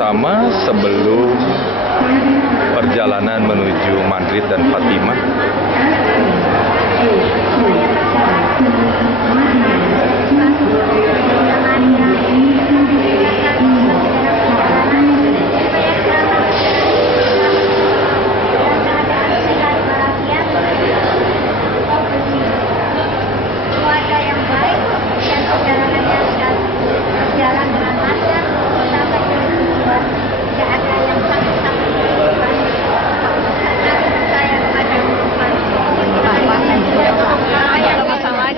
bersama sebelum perjalanan menuju Madrid dan Fatima.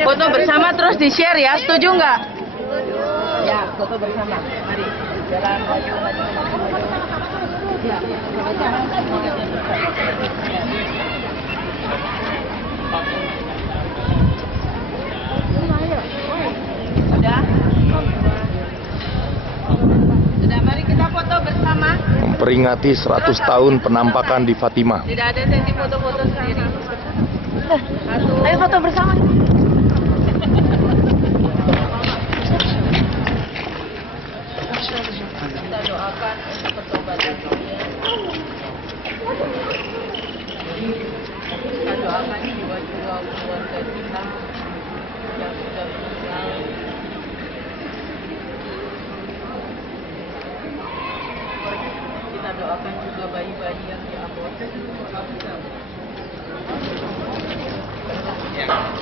Foto bersama terus di-share ya, setuju nggak? Ya, foto bersama. Mari, jalan maju. Ya, sudah? Sudah, mari kita foto bersama. Memperingati 100 tahun penampakan di Fatima. Tidak ada sesi foto-foto sendiri. Ayo foto bersama. Kita doakan untuk pertobatan dunia. Kita doakan jiwa-jiwa keluarga kita yang sudah meninggal. Kita doakan juga bayi-bayi yang diaborsi.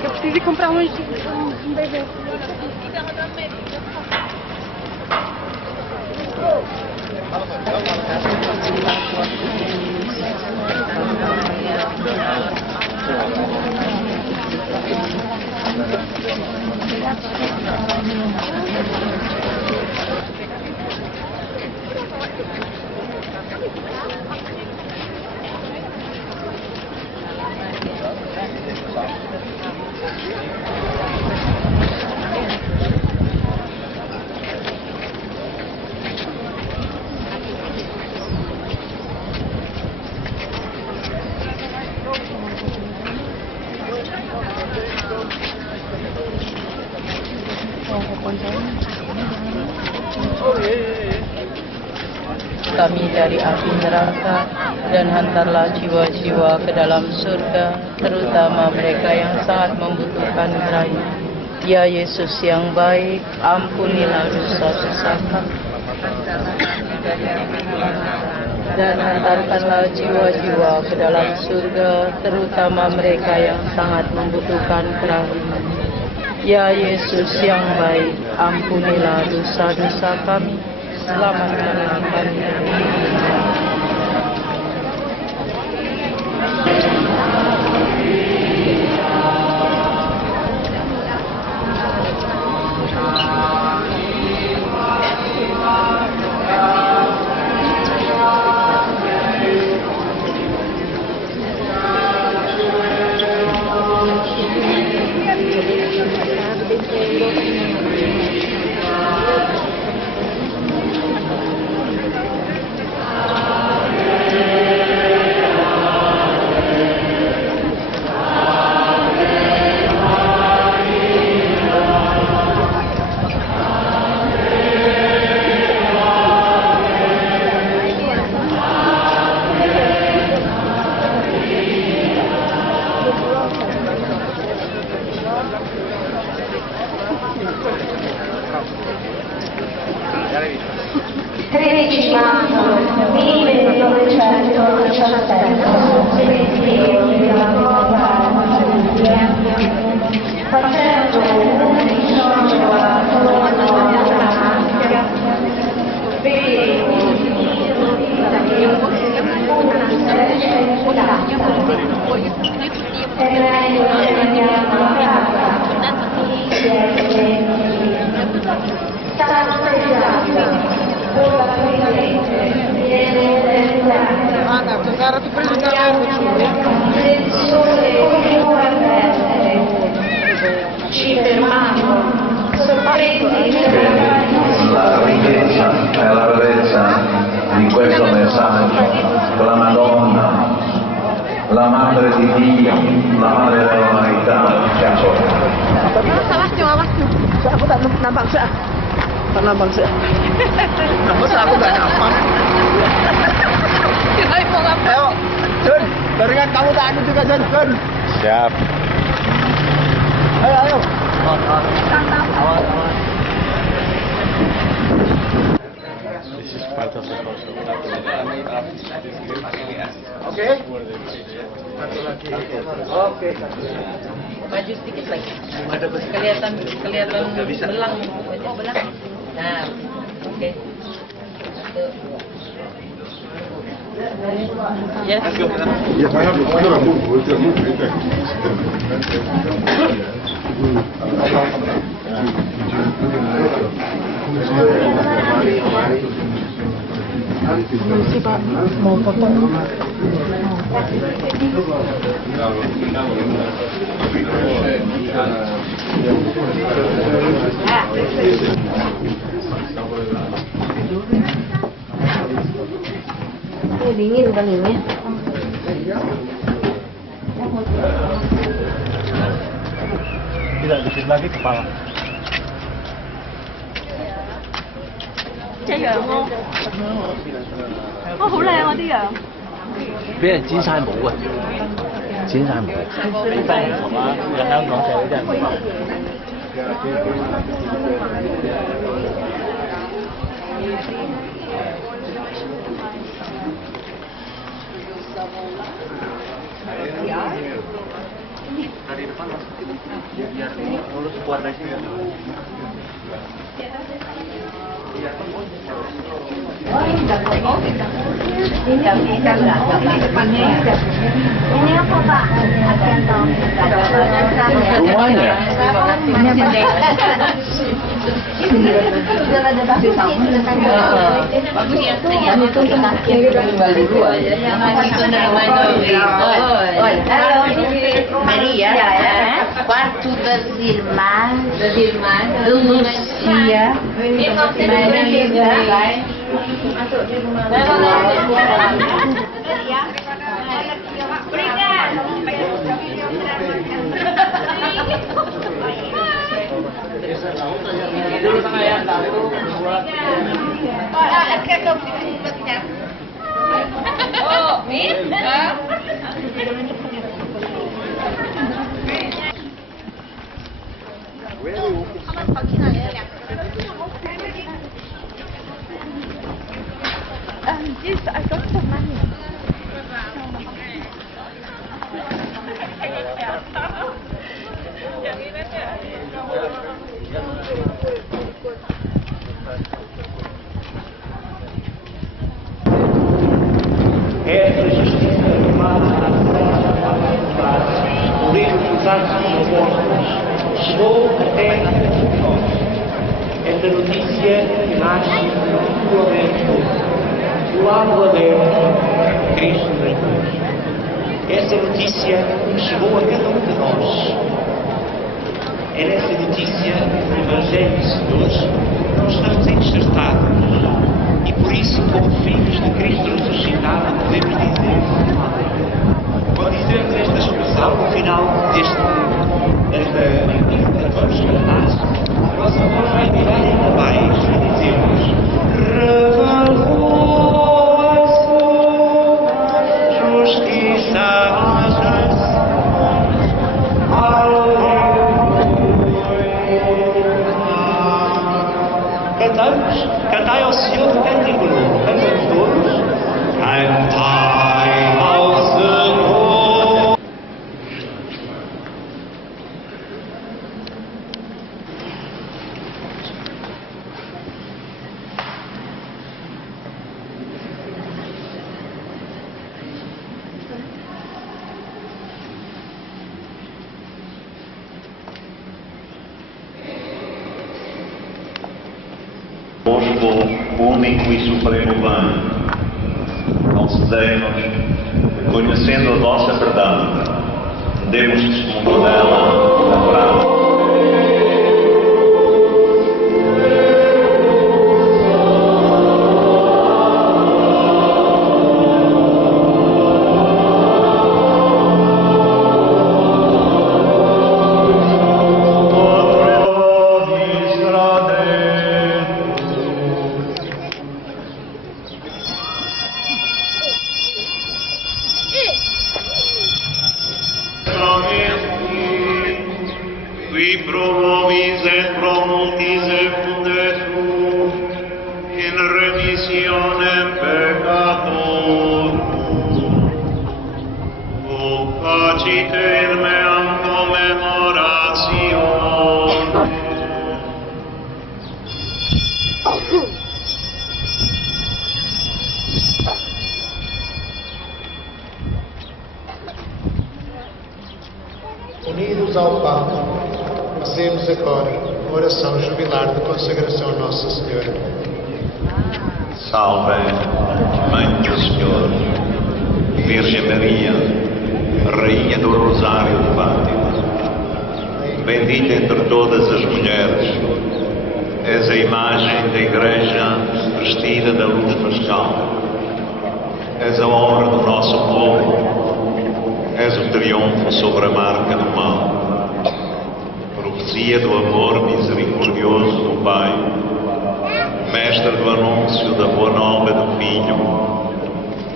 Eu preciso comprar um bebê. Kami dari api neraka dan hantarlah jiwa-jiwa ke dalam surga, terutama mereka yang sangat membutuhkan gerai. Ya Yesus yang baik, ampunilah dosa-dosa kami. Dan hantarkanlah jiwa-jiwa ke dalam surga, terutama mereka yang sangat membutuhkan kerahiman. Ya Yesus yang baik, ampunilah dosa-dosa kami. Selamatkanlah kami dari la ricchezza e la bellezza di questo messaggio, la Madonna, la Madre di Dio, la Madre dell'umanità, ci ha Awas aku tak nampak sih. Tak nampak sih. Aku nggak nampak. Barengan kamu tak anu juga Jan. Siap. Ayo ayo. This is part of the process. Oke. Oke. Maju sedikit lagi. Kelihatan belang. Oh, belang. Nah, oke. Satu. Yes. Ya, saya mau potong. Ini dingin kan ini? Tidak dikit lagi kepala. Dari depan masuk gitu biar lulus buat dari sini. Ini apa Pak? Rumahnya. Maria, quarto das irmãs, Lúcia, Maria, This I got some money. Essa justiça animada por ele usados como apóstolos chegou até nós. Esta notícia que nasce do aberto, do lado aberto, Cristo Jesus. Essa notícia chegou a cada um de nós. É nessa notícia do Evangelho de Senhor nós estamos enxertados. E por isso, como filhos de Cristo ressuscitado, podemos dizer, quando dizemos esta expressão no final desta frase, a nossa voz vai virar ainda mais e dizemos: revelou a sua justiça às nações. Cantai ao Senhor um cântico novo. Cantamos todos. Cantai ao Senhor. Bosco único e supremo bem, concedei-nos, conhecendo a vossa verdade, demos testemunho dela na prática. in remissionem peccatorum, o facite in meam commemorationem. Unidos ao Papa, fazemos agora a oração jubilar de consagração a Nossa Senhora. Salve, Mãe do Senhor, Virgem Maria, Rainha do Rosário de Fátima, bendita entre todas as mulheres, és a imagem da Igreja vestida da luz pascal, és a honra do nosso povo, és o triunfo sobre a marca do mal, profecia do amor misericordioso do Pai, mestre do anúncio da boa nova do Filho,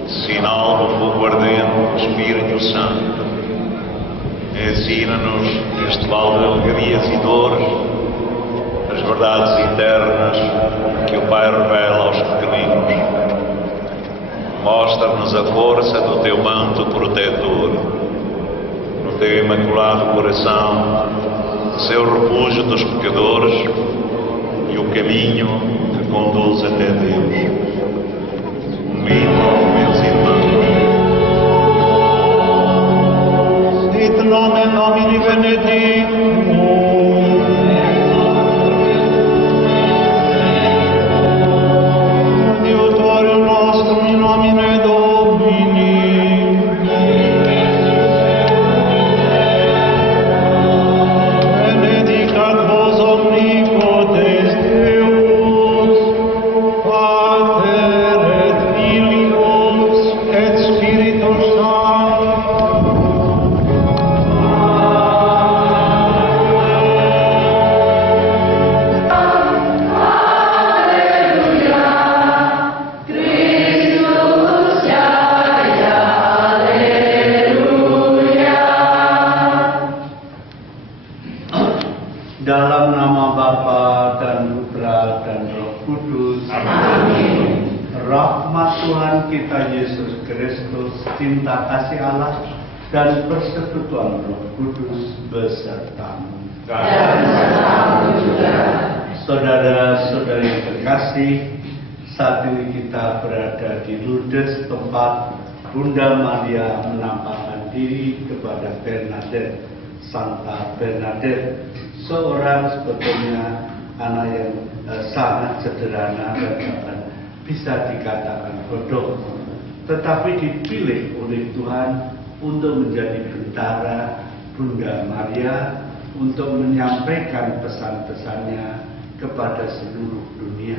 sinal do fogo ardente do Espírito Santo. Ensina-nos neste vale de alegrias e dores as verdades eternas que o Pai revela aos pequeninos. Mostra-nos a força do teu manto protetor, no teu imaculado coração, seu refúgio dos pecadores e o caminho que conduz até Deus. Unido, meus irmãos. Sit nomen Domini benedictum. Adiutorium nostrum in nomine Domini. Benedicat vos omnipotens Deus, Pater et Filius et Spiritus Sanctus. Dalam nama Bapa dan Putra dan Roh Kudus. Amin. Rahmat Tuhan kita Yesus Kristus, cinta kasih Allah, dan persekutuan Roh Kudus besertamu. Dan besertamu juga. Saudara-saudari terkasih, saat ini kita berada di Lourdes, tempat Bunda Maria menampakkan diri kepada Bernadette, Santa Bernadette, seorang sebetulnya anak yang sangat sederhana dan bahkan bisa dikatakan bodoh, tetapi dipilih oleh Tuhan untuk menjadi bentara Bunda Maria, untuk menyampaikan pesan-pesannya kepada seluruh dunia.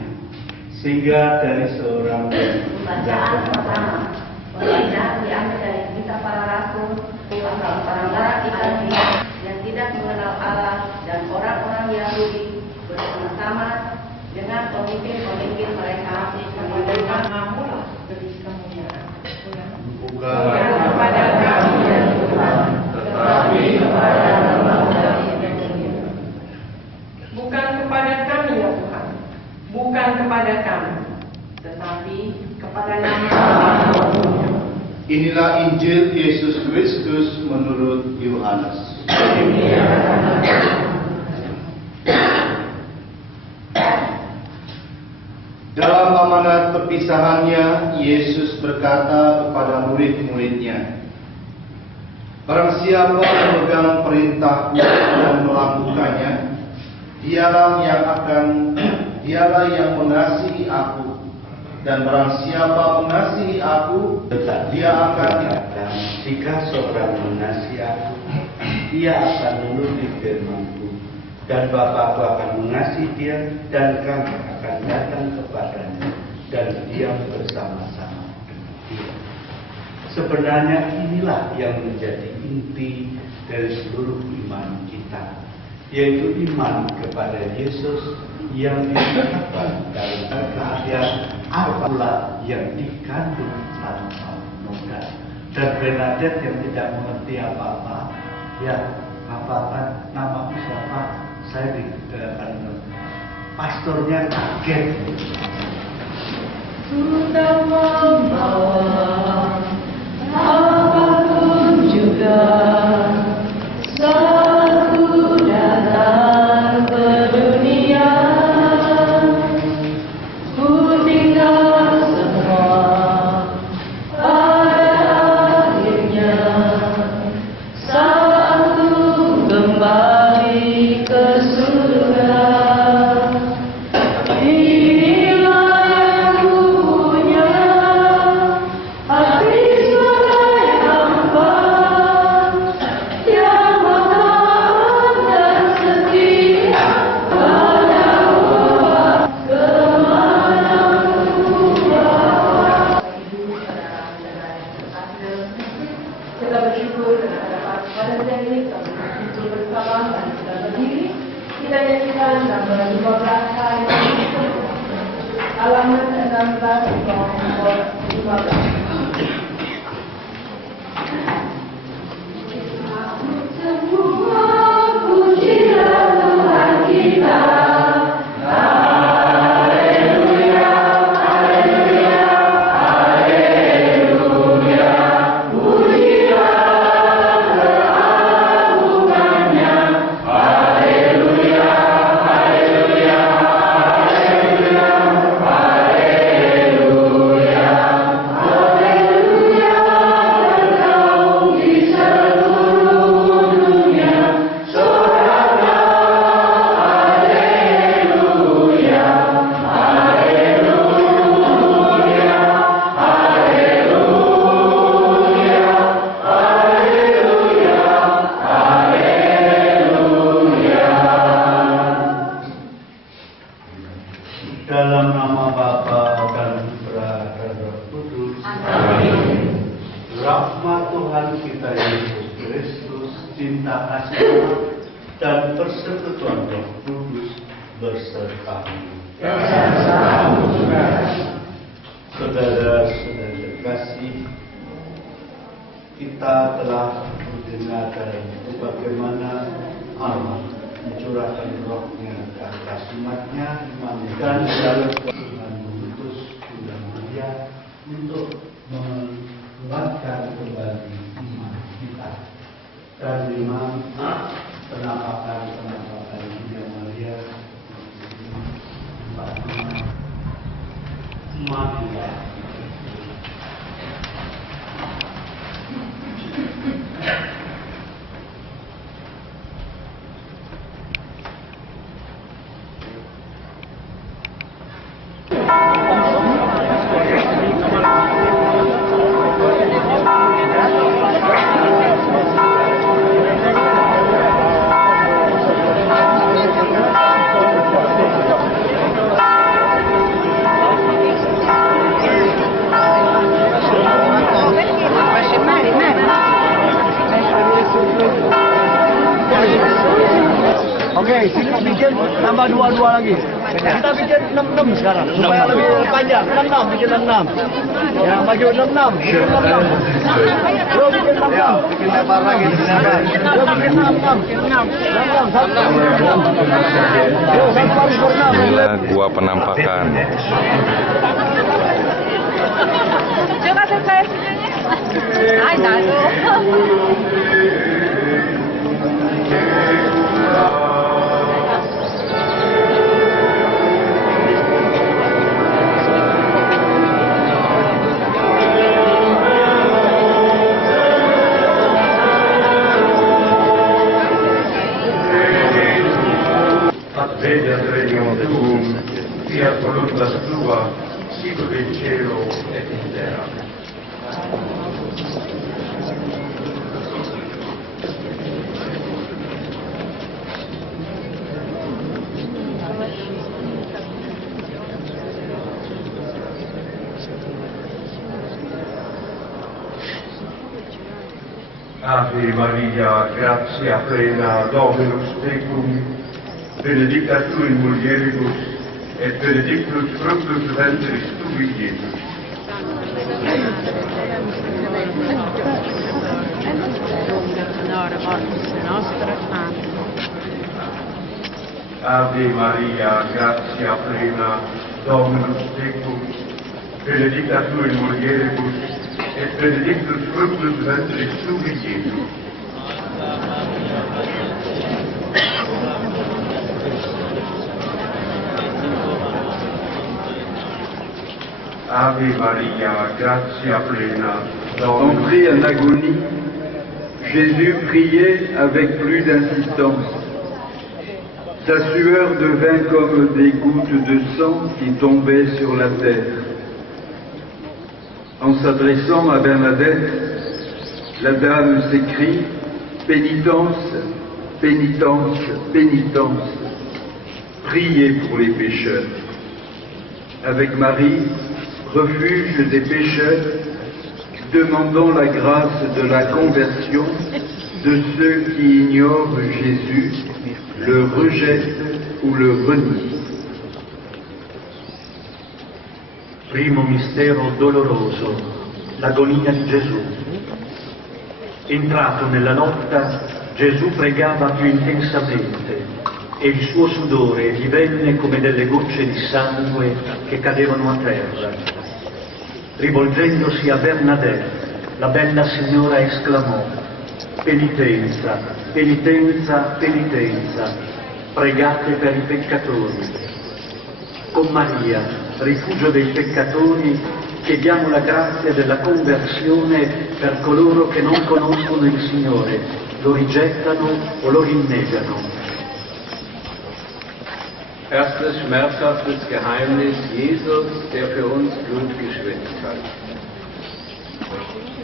Sehingga dari seorang Bacaan pertama, pembacaan diambil dari kitab para rasul, orang-orang barat yang tidak mengenal Allah dan orang-orang Yahudi bersama-sama dengan pemimpin-pemimpin mereka menunjukkan namulah dari kemuliaan. bukan Kepada kami ya Tuhan, tetapi kepada lembaga bukan kepada kami ya Tuhan, bukan kepada kami, tetapi kepada nama Tuhan. Inilah Injil Yesus Kristus menurut Yohanes. Dalam amanat perpisahannya, Yesus berkata kepada murid-muridnya, "Barang siapa memegang perintahku dan melakukannya, dialah yang mengasihi aku. Dan barang siapa mengasihi aku, dia akan dikatakan, jika seorang mengasihi aku, dia akan menuruti firman-Ku, dan Bapa-Ku akan mengasihi dia, dan kami akan datang kepadanya dan diam bersama-sama dengan dia." Sebenarnya inilah yang menjadi inti dari seluruh iman kita, yaitu iman kepada Yesus yang dikatakan dalam ayat apalah yang dikandung tanpa noda. Dan Bernadette yang tidak mengerti apa-apa, ya apa-apa namaku siapa, saya dikatakan pastornya kaget. sudah membawa apapun juga. Satu datang ke dunia, ku tinggal semua pada akhirnya. Saat ku kembali ke surga, inilah yang ku punya, hati sebagai hamba yang taat dan setia pada Allah kemana ku bawa. Kita bersyukur karena pada siang ini kami berkumpul bersama dan kita berdiri. Kita nyanyikan nomor 12 hari alamat 16 nomor 15. Semua pujilah Tuhan kita. Haleluya, haleluya, haleluya. Pujilah keagungannya. Haleluya, haleluya, haleluya, haleluya. Haleluya, bergaung di seluruh dunia. Sorakan haleluya, haleluya, haleluya, haleluya, haleluya. Dalam nama Bapa dan Putra dan Roh Kudus. Amin. Rahmat Tuhan kita Yesus Kristus, cinta kasih dan persekutuan Roh Kudus bersertamu. Saudara-saudara terkasih, kita telah mendengar bagaimana Allah mencurahkan rohnya ke atas umatnya dan dalam Tuhan mengutus Bunda Maria untuk menguatkan kembali iman kita dan memang penampakan Bunda Maria Maria. Oke, kita bikin tambah 2 lagi. Kita bikin 6 sekarang supaya lebih panjang. 6 bikin 6. Yang maju 6. Bikin 6. Yo bikin 6. Bikin lebar lagi. Yo bikin 6. 6. Yo satu baris per 6. Inilah gua penampakan. Coba saya Ay, tago. Vedi regno tuum, fiat voluntas tua, sicut in cielo et in terra. Ave Maria, gratia plena, Dominus tecum, benedicta tu in mulieribus, et benedictus fructus ventris tui, Iesus. Ave Maria, gratia plena, Dominus tecum, benedicta tu in mulieribus, et benedictus fructus ventris tui, Iesus. Ave Maria, gratia plena, entré en agonie, Jésus priait avec plus d'insistance. Sa sueur devint comme des gouttes de sang qui tombaient sur la terre. En s'adressant à Bernadette, la dame s'écrie « Pénitence, pénitence, pénitence, priez pour les pécheurs ». Avec Marie, refuge des pécheurs, demandant la grâce de la conversion de ceux qui ignorent Jésus, le rejettent ou le renient. Primo mistero doloroso, l'agonia di Gesù. Entrato nella lotta, Gesù pregava più intensamente e il suo sudore gli venne come delle gocce di sangue che cadevano a terra. Rivolgendosi a Bernadette, la bella signora esclamò: penitenza, penitenza, penitenza, pregate per i peccatori. Con Maria, rifugio dei peccatori, chiediamo la grazia della conversione per coloro che non conoscono il Signore, lo rigettano o lo rinnegano. Erstes schmerzhaftes Geheimnis: Jesus, der für uns Blut geschwitzt hat.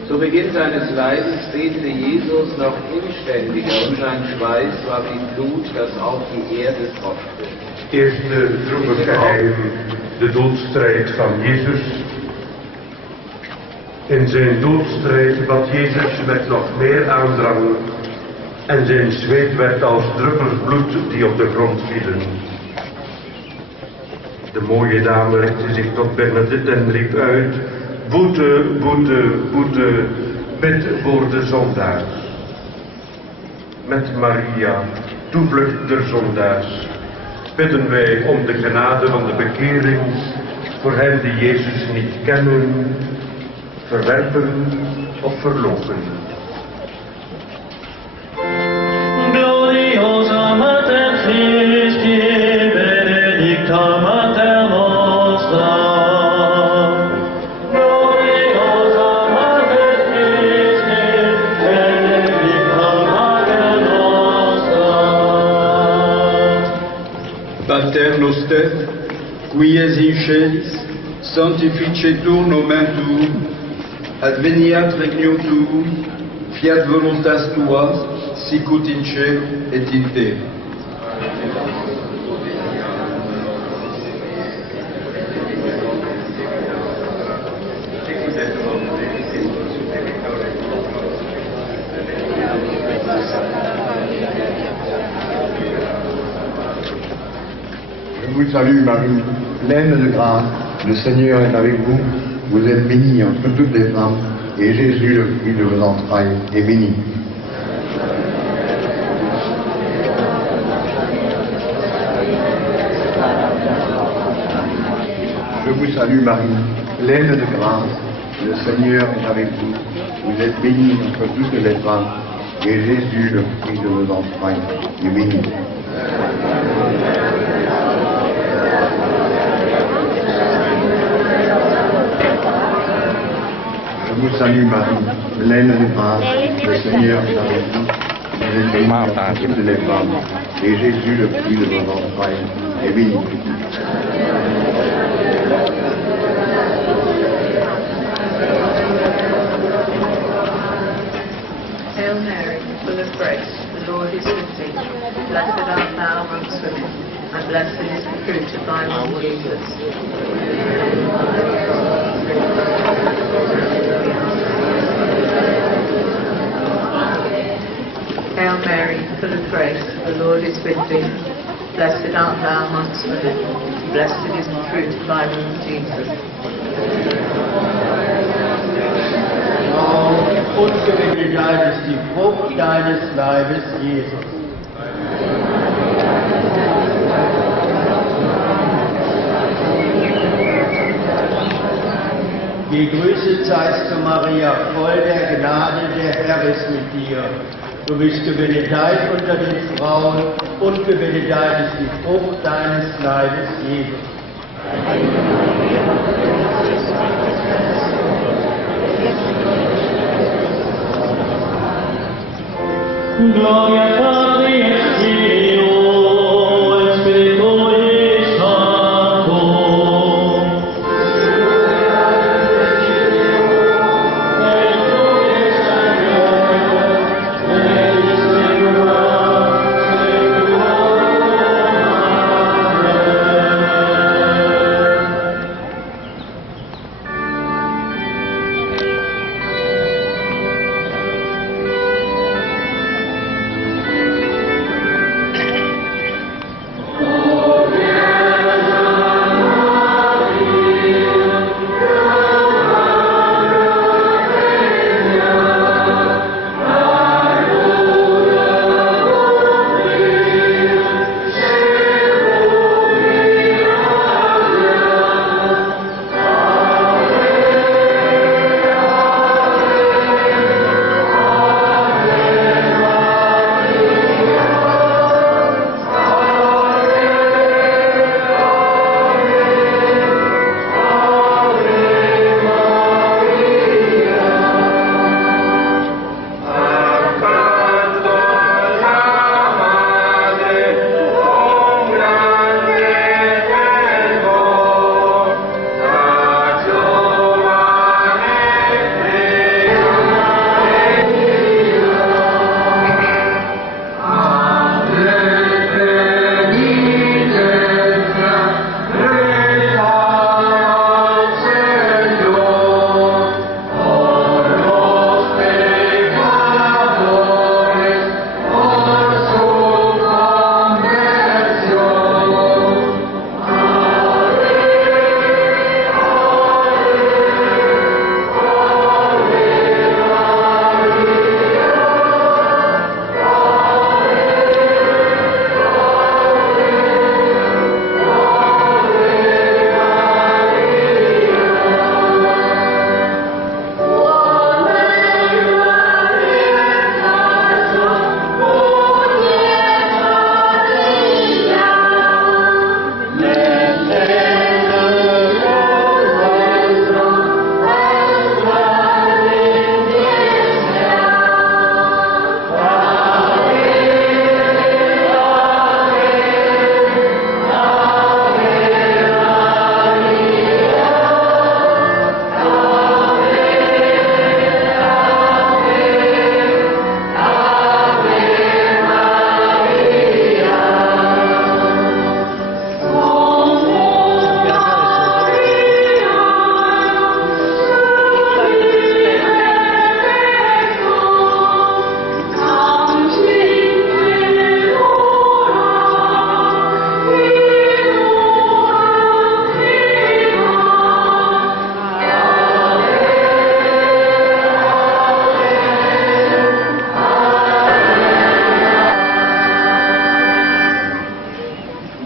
Zu Beginn seines Leidens betete Jesus noch inständiger und sein Schweiß war wie Blut, das auf die Erde tropfte. Eerste droevig geheim, de doodstrijd van Jezus. In zijn doodstrijd bad Jezus met nog meer aandrang en zijn zweet werd als druppels bloed die op de grond vielen. De mooie dame richtte zich tot Bernadette en riep uit: boete, boete, boete, bid voor de zondaars. Met Maria, toevlucht der zondaars, bidden wij om de genade van de bekering voor hen die Jezus niet kennen, verwerpen of verloochenen. Gloriosa Mater Christi, benedicta Mater nostra. Gloriosa Mater Christi, benedicta Mater nostra. Pater noster, qui es in celis, sanctificetur nomen tuum, adveniat regnum tuum, fiat voluntas tua, sicut in cielo et in terra. Je vous salue Marie, pleine de grâce, le Seigneur est avec vous. Vous êtes bénie entre toutes les femmes, et Jésus, le fruit de vos entrailles, est béni. Je vous salue Marie, pleine de grâce, le Seigneur est avec vous. Vous êtes bénie entre toutes les femmes, et Jésus, le fruit de vos entrailles, est béni. Je vous salue Marie, pleine de grâce, le Seigneur est avec vous. Vous êtes bénie entre toutes les femmes, et Jésus, le fruit de vos entrailles, est béni. Hail Mary, full of grace, the Lord is with thee. Blessed art thou amongst women, and blessed is the fruit of thy womb, Jesus. Hail Mary, full of grace, the Lord is with thee. Blessed art thou amongst women, and blessed is the fruit of thy womb, Jesus. Ungeregelt ist die Frucht deines Leibes, Jesus. Gegrüßet seist du, Maria, voll der Gnade, der Herr ist mit dir. Du bist gebenedeit unter den Frauen und gebenedeit ist die Frucht deines Leibes, Jesus. Gloria Patri et Filio et Spiritui Sancto.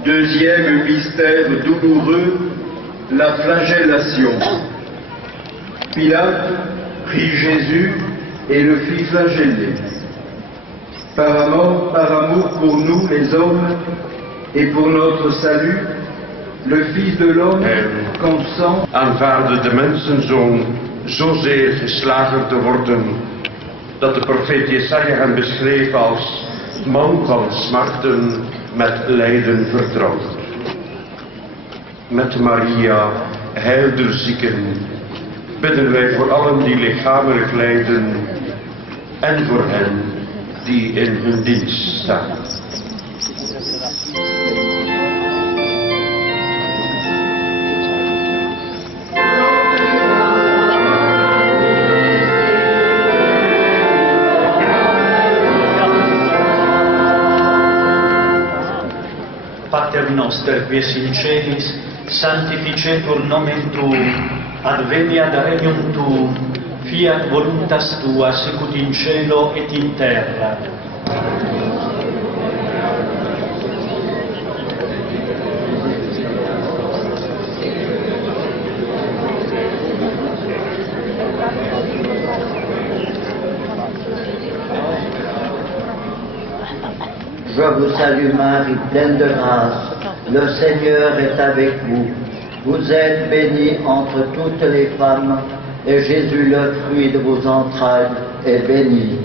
Deuxième mystère douloureux, la flagellation. Pilate prit Jésus et le fit flageller. Par amour pour nous les hommes et pour notre salut, le Fils de l'homme consent aanvaarde de mensenzoon zozeer geslagen te worden, dat de profeet Jesaja hem beschreef als man van smarten met lijden vertrouwd. Met Maria, heil der zieken, bidden wij voor allen die lichamelijk lijden en voor hen die in hun dienst staan. Pater noster, qui es in celis, sanctificetur nomen tuum, adveniat regnum tuum, fiat voluntas tua sicut in cielo et in terra. Je vous salue Marie, pleine de grâce. Le Seigneur est avec vous. Vous êtes bénie entre toutes les femmes, et Jésus, le fruit de vos entrailles, est béni.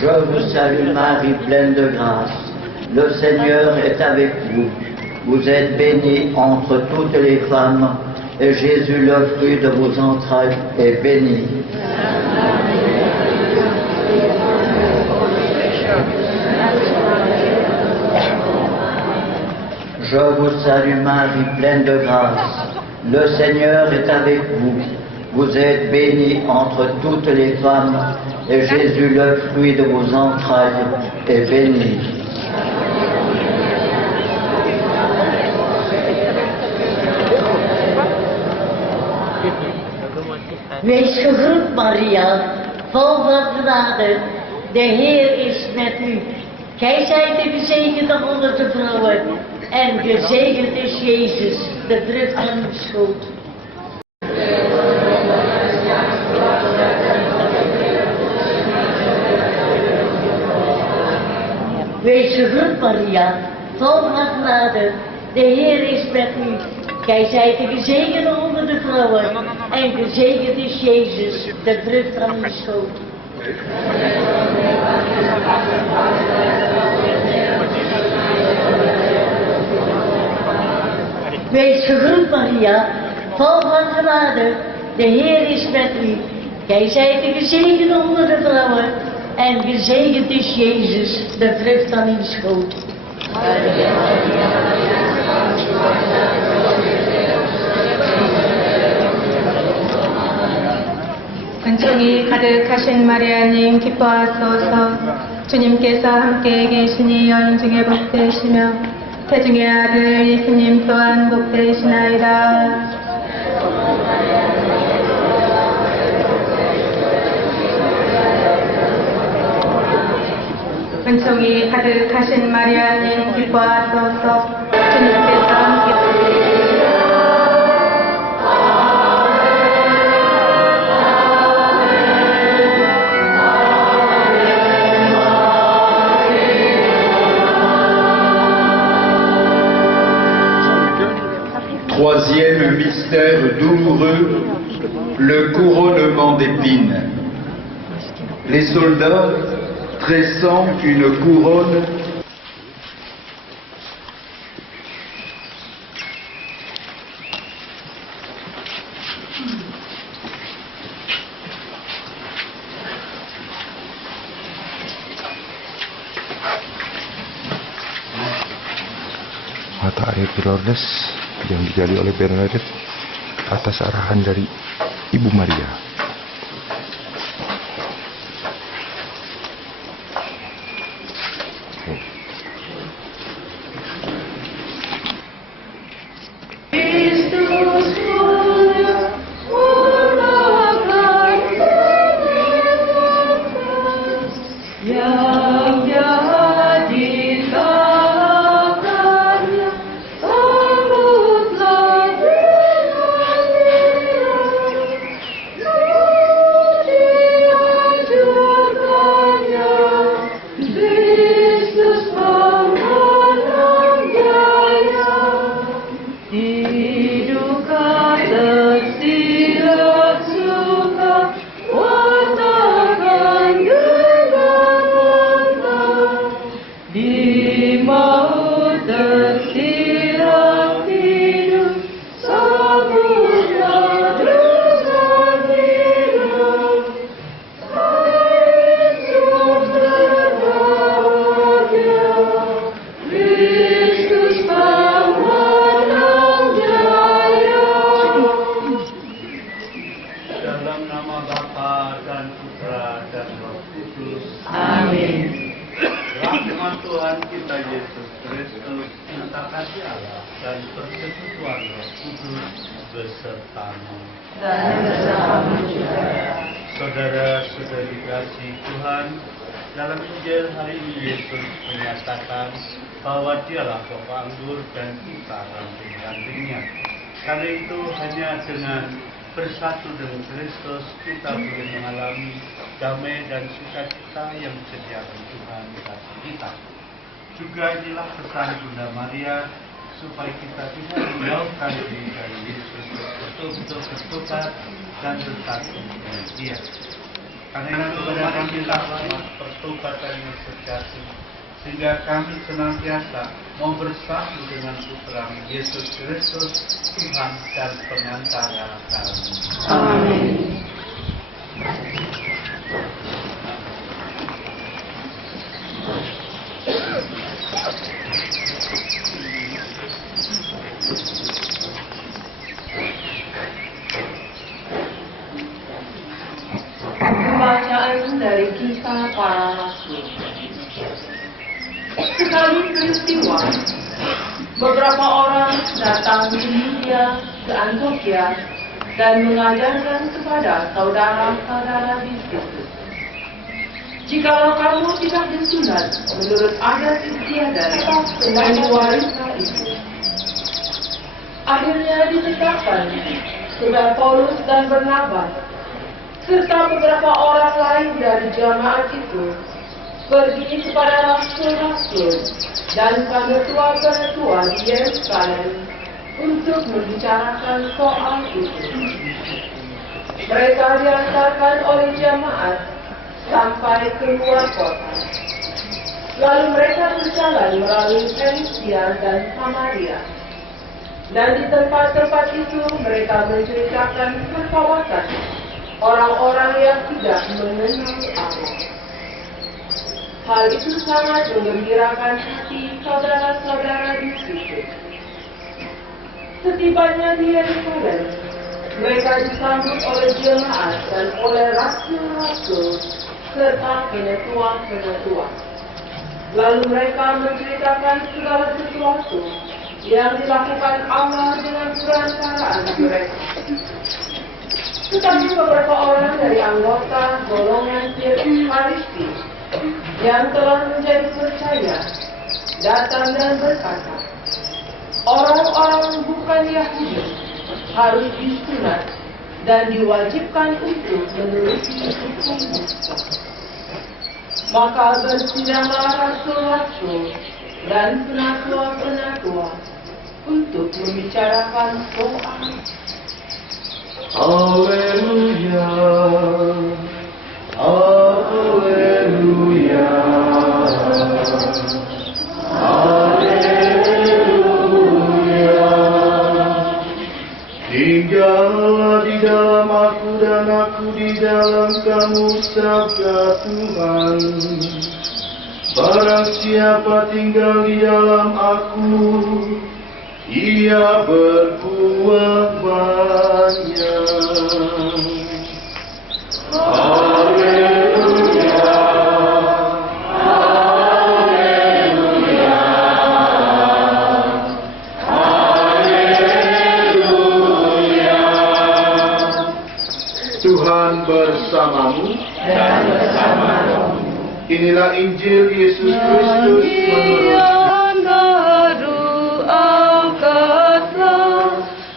Je vous salue Marie, pleine de grâce. Le Seigneur est avec vous. Vous êtes bénie entre toutes les femmes, et Jésus, le fruit de vos entrailles, est béni. Je vous salue Marie, pleine de grâce. Le Seigneur est avec vous. Vous êtes bénie entre toutes les femmes, et Jésus, le fruit de vos entrailles, est béni. Wees gegroet, Maria, vol van genade. De Heer is met u. Gij zijt de gezegende onder de vrouwen, en gezegend is Jezus, de vrucht van uw schoot. Wees gegroet, Maria, vol van genade. De Heer is met u. Gij zijt de gezegende onder de vrouwen, en gezegend is Jezus, de vrucht van uw schoot. Wees gegroet, Maria, vol van genade. De Heer is met u. Gij zijt de gezegende onder de vrouwen, en gezegend is Jezus, de vrucht van uw schoot. 은총이 가득하신 마리아님 기뻐하소서. 주님께서 함께 계시니 여인 중에 복되시며 태중의 아들 예수님 또한 복되시나이다. 은총이 가득하신 마리아님 기뻐하소서. 주님께서 함께 Troisième mystère douloureux, le couronnement d'épines. Les soldats, tressant une couronne, mata air di Lourdes yang digali oleh Bernadette atas arahan dari Ibu Maria. Saudara-saudari kasih Tuhan, dalam Injil hari ini Yesus menyatakan bahwa dialah pokok anggur dan kita ranting-rantingnya. Karena itu hanya dengan bersatu dengan Kristus, kita boleh mengalami damai dan sukacita yang disediakan Tuhan bagi kita. Juga inilah pesan Bunda Maria supaya kita tidak menjauhkan diri dari Yesus, betul-betul bertobat dan bersatu dengan Dia. Karena itu kepada kita pertobatan yang sejati, sehingga kami senantiasa mau bersatu dengan Putra Yesus Kristus, Tuhan dan Pengantara kami. Amin. Pembacaan dari Kisah Para Rasul. Sekali peristiwa, beberapa orang datang ke Lydia, ke Antioquia, dan mengajarkan kepada saudara-saudara di Kristus, jikalau kamu tidak disunat menurut adat istiadat bagi wanita itu. Akhirnya ditetapkan saudara Paulus dan Barnabas serta beberapa orang lain dari jamaat itu pergi kepada rasul-rasul dan penetua-penetua di Yerusalem untuk membicarakan soal itu. Mereka diantarkan oleh jamaat sampai keluar kota. Lalu mereka berjalan melalui Fenisia dan Samaria. Dan di tempat-tempat itu mereka menceritakan perkawatan orang-orang yang tidak mengenal Allah. Hal itu sangat menggembirakan hati saudara-saudara di situ. Setibanya di Yerusalem, mereka disambut oleh jemaat dan oleh rasul-rasul serta penetua-penetua. Lalu mereka menceritakan segala sesuatu yang dilakukan Allah dengan perantaraan mereka. Tetapi beberapa orang dari anggota golongan Farisi yang telah menjadi percaya datang dan berkata, orang-orang bukan Yahudi harus disunat dan diwajibkan untuk menuruti hukum Musa. Maka bersidanglah rasul-rasul dan penatua-penatua untuk membicarakan soal. Haleluya, haleluya, haleluya. Tinggallah di dalam aku dan aku di dalam kamu, sabda Tuhan. Barang siapa tinggal di dalam aku, ia berbuah banyak. Haleluya, haleluya, haleluya. Tuhan bersamamu Dan bersamamu. Inilah Injil Yesus Kristus menurut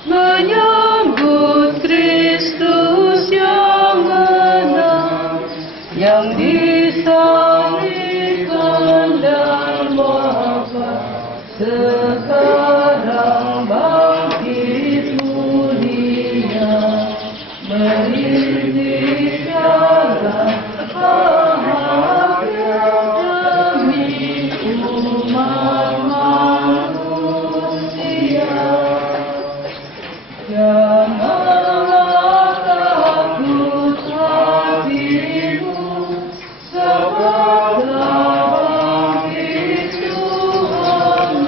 menyambut Kristus yang menang, yang disalibkan dan wafat, sekarang bangkit mulia, merintis jalan bahagia demi umat manusia. Janganlah takut hatimu, sebab bangkit Tuhan.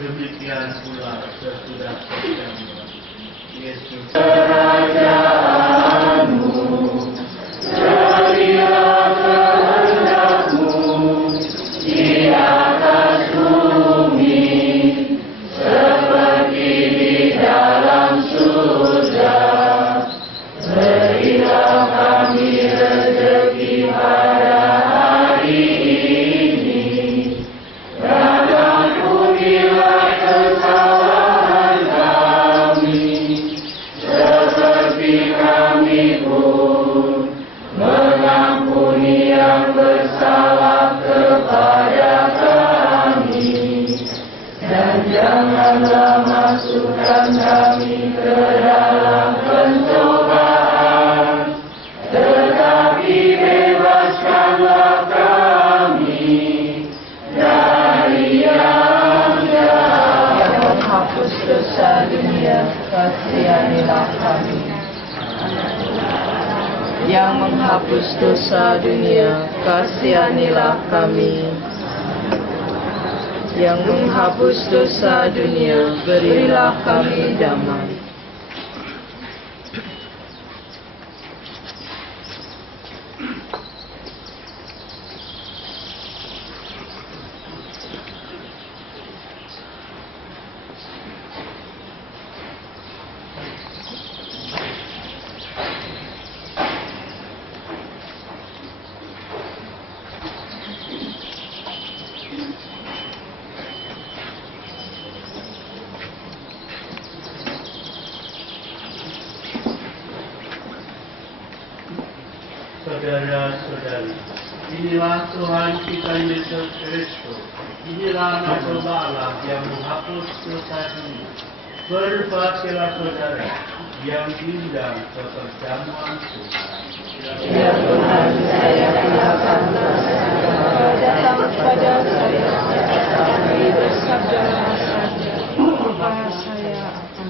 demikian pula sesudah terjadi. Yesus Kerajaanmu, jadilah kehendakmu di atas bumi seperti di dalam surga. Berilah kami rezeki pada hari ini, dan ampunilah kesalahan kami, seperti kami pun mengampuni yang bersalah kepada kami. Dan janganlah masukkan kami ke dalam pencobaan, tetapi bebaskanlah kami dari yang jahat. Yang menghapus dosa dunia, kasihanilah kami. Yang menghapus dosa dunia, kasihanilah kami. Yang menghapus dosa dunia, berilah kami damai. Saudara-saudari, inilah Tuhan kita Yesus Kristus. Inilah anak domba Allah yang menghapus dosa dunia. Berbahagialah saudara yang diundang ke perjamuan Tuhan. Ya Tuhan, saya silakan datang kepada saya. Kami bersabdalah saja, maka saya akan.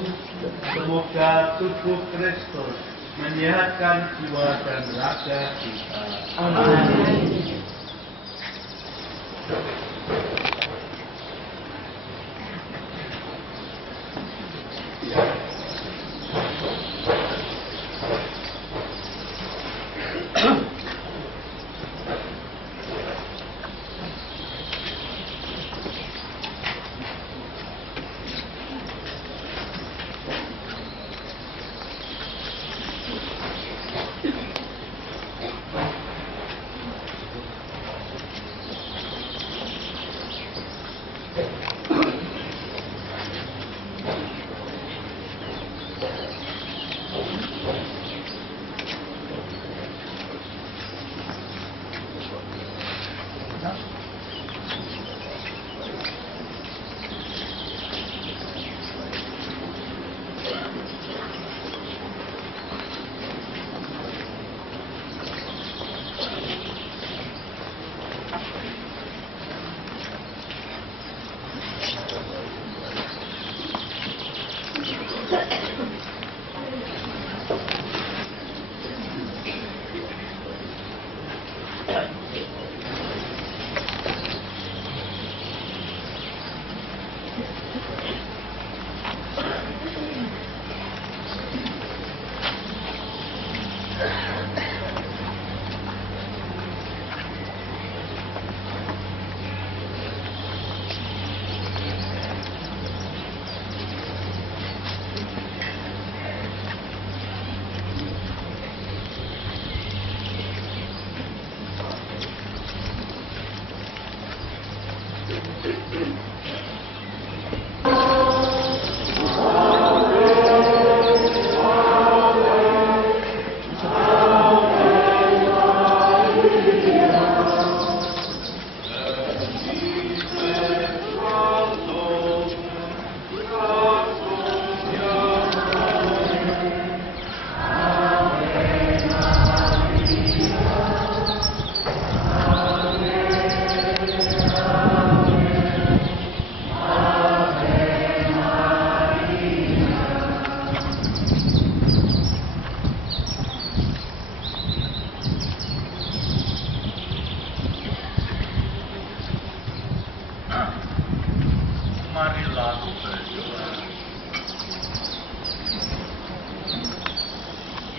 Semoga tubuh Kristus menyehatkan jiwa dan raga kita. Amin.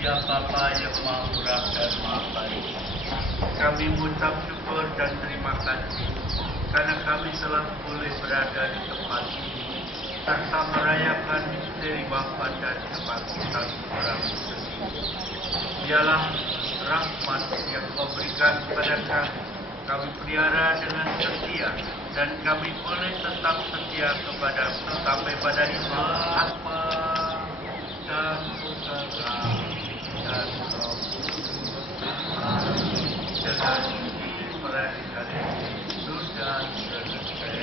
Ya Bapa yang Maha Murah dan Maha Baik, kami mengucap syukur dan terima kasih karena kami telah boleh berada di tempat ini serta merayakan misteri wafat dan kebangkitan orang Muslim. Dialah rahmat yang Kau berikan kepada kami pelihara dengan setia dan kami boleh tetap setia kepada-Mu sampai pada Bapa dan Putra dan Roh dengan peradilan sudah selesai.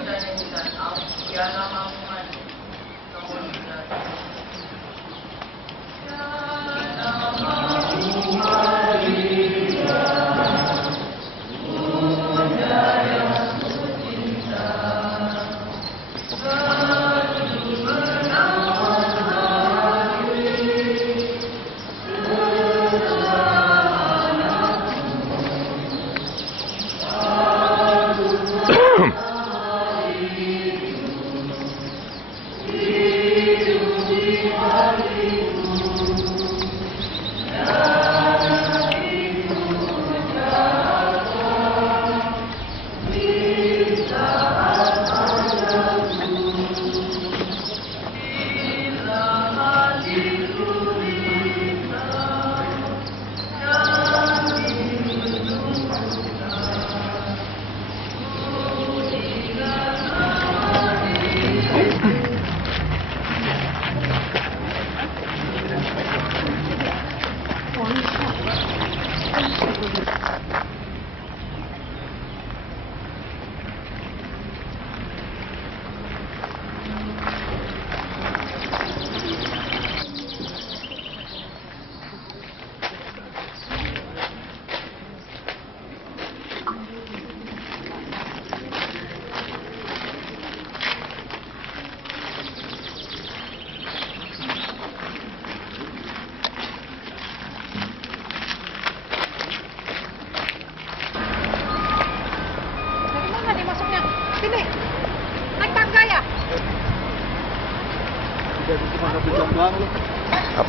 Dan nyanyikan Ya Muhammad, kemuliaan.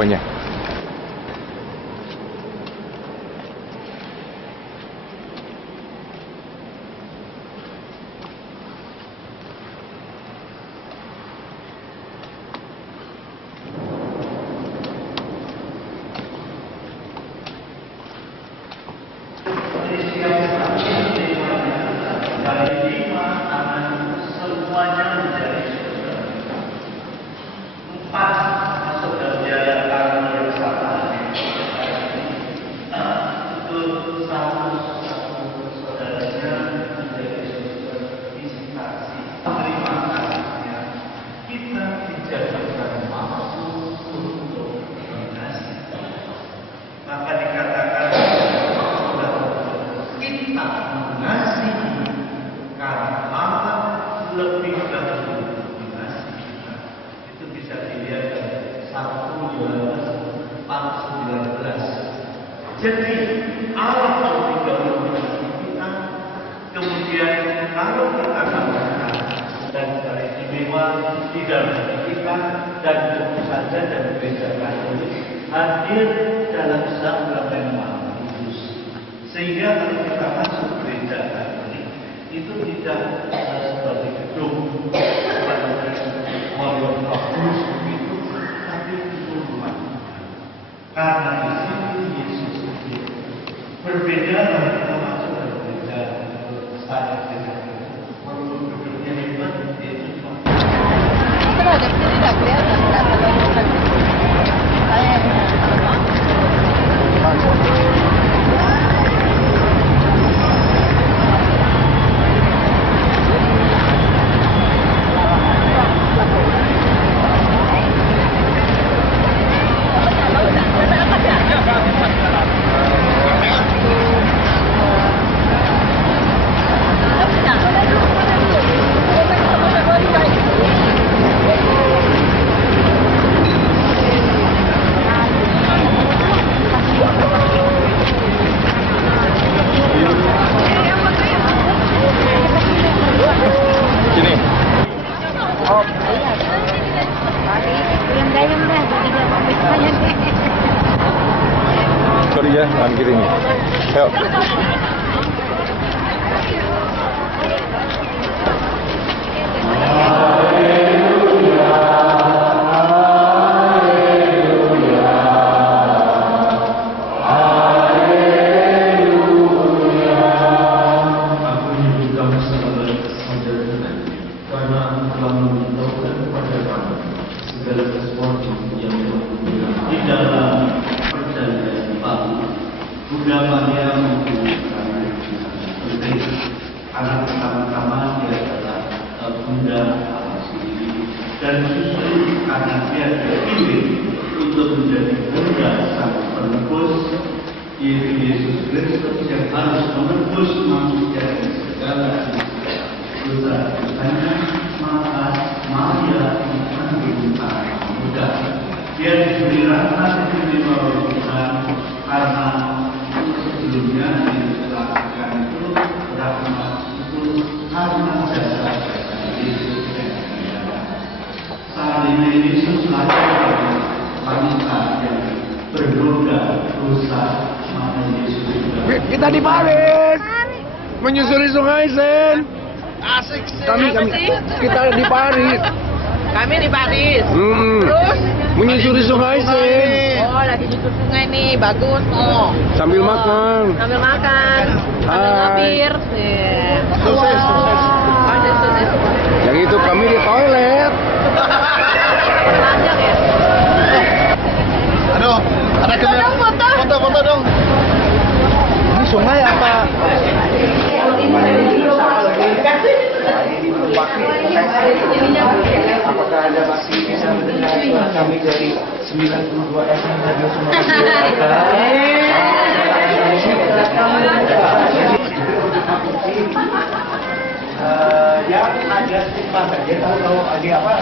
Apanya? Jadi Allah tidak mengasihi kita. Kemudian kalau kita katakan dan istimewa di dalam kita dan tentu saja dan gereja Katolik hadir dalam sakramen Maha Kudus. Sehingga kalau kita masuk gereja Katolik itu tidak seperti gedung Maria Kudus begitu, tapi itu rumah. Karena di situ Yesus berbeda dengan kita masuk ke gereja standar gereja menurut duduknya hebat Yesus Kalau ada sini tidak kelihatan Dayang dah, tidak mau saya. Sorry ya, tangan kiri nih. Ayo. Anak pertama-tama dia adalah Bunda Alasiri, dan justru karena dia terpilih untuk menjadi Bunda Sang Penebus, yaitu Yesus Kristus yang harus menebus manusia dari segala dosa-dosanya, maka Maria mengandung anak muda. Dia diberi rasa istimewa Tuhan karena sebelumnya dilakukan itu rahmat itu karena jasa Yesus yang mulia. Saat ini Yesus adalah wanita yang berdosa dosa, maka Yesus juga. Kita di Paris menyusuri Sungai Sen. Asik sih. Kita di Paris. Kami di Paris. Terus menyusuri Sungai Sen. Oh, lagi nyusur sungai nih, bagus. Oh. Sambil makan. Sambil makan. Sambil ngabir. Sukses. Yang itu kami di toilet. Panjang ya? Aduh, ada kamera. Foto dong. Ini sungai apa? Apakah Anda masih bisa mendengar suara kami dari 92 FM Radio Sumatera yang ada stigma saja, tahu ada apa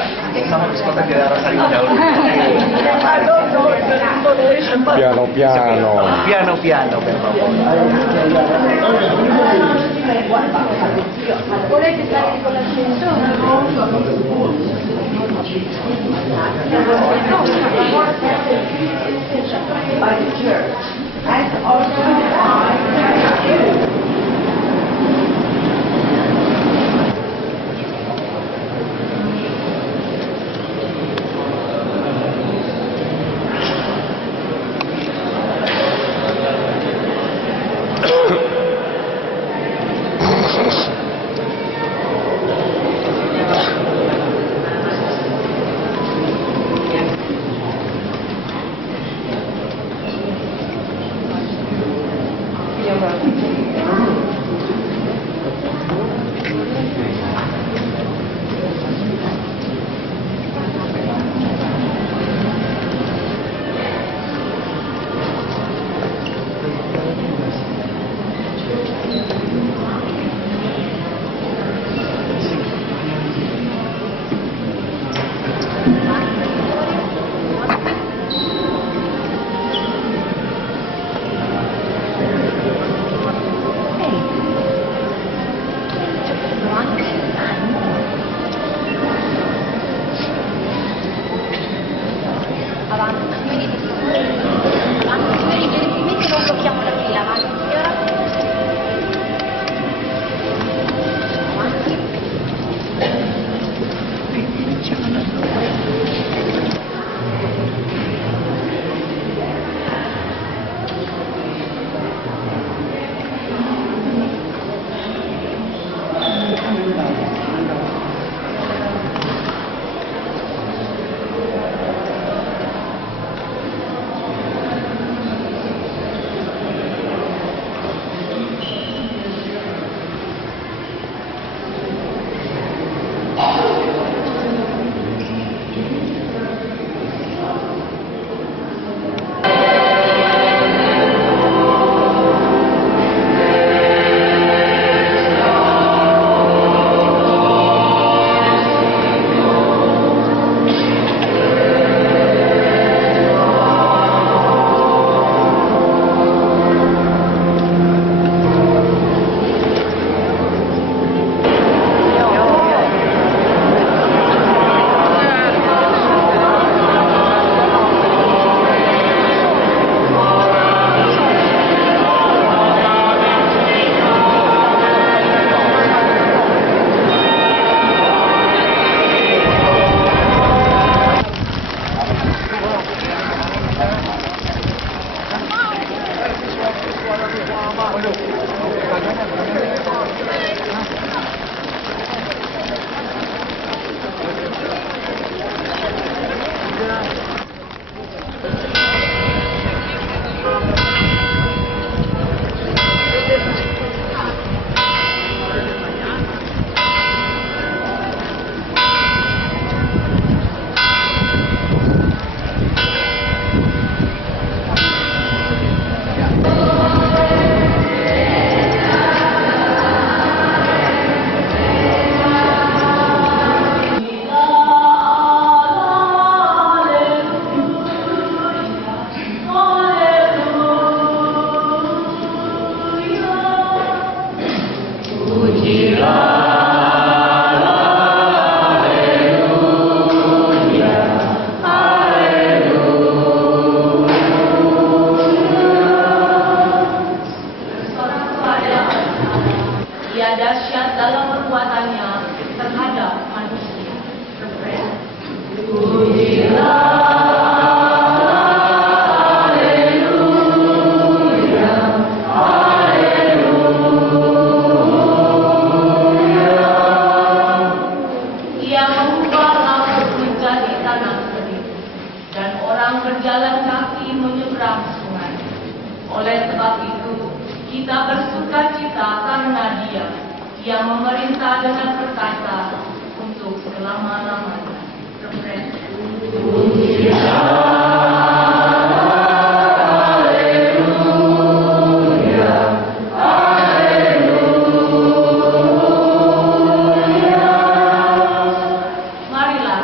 sama diskotek di arah saling jauh. Piano. Boleh ditarik con by the church and also by berjalan kaki menyeberang sungai. Oleh sebab itu, kita bersuka cita karena Dia yang memerintah dengan perkasa untuk selama-lamanya. Marilah,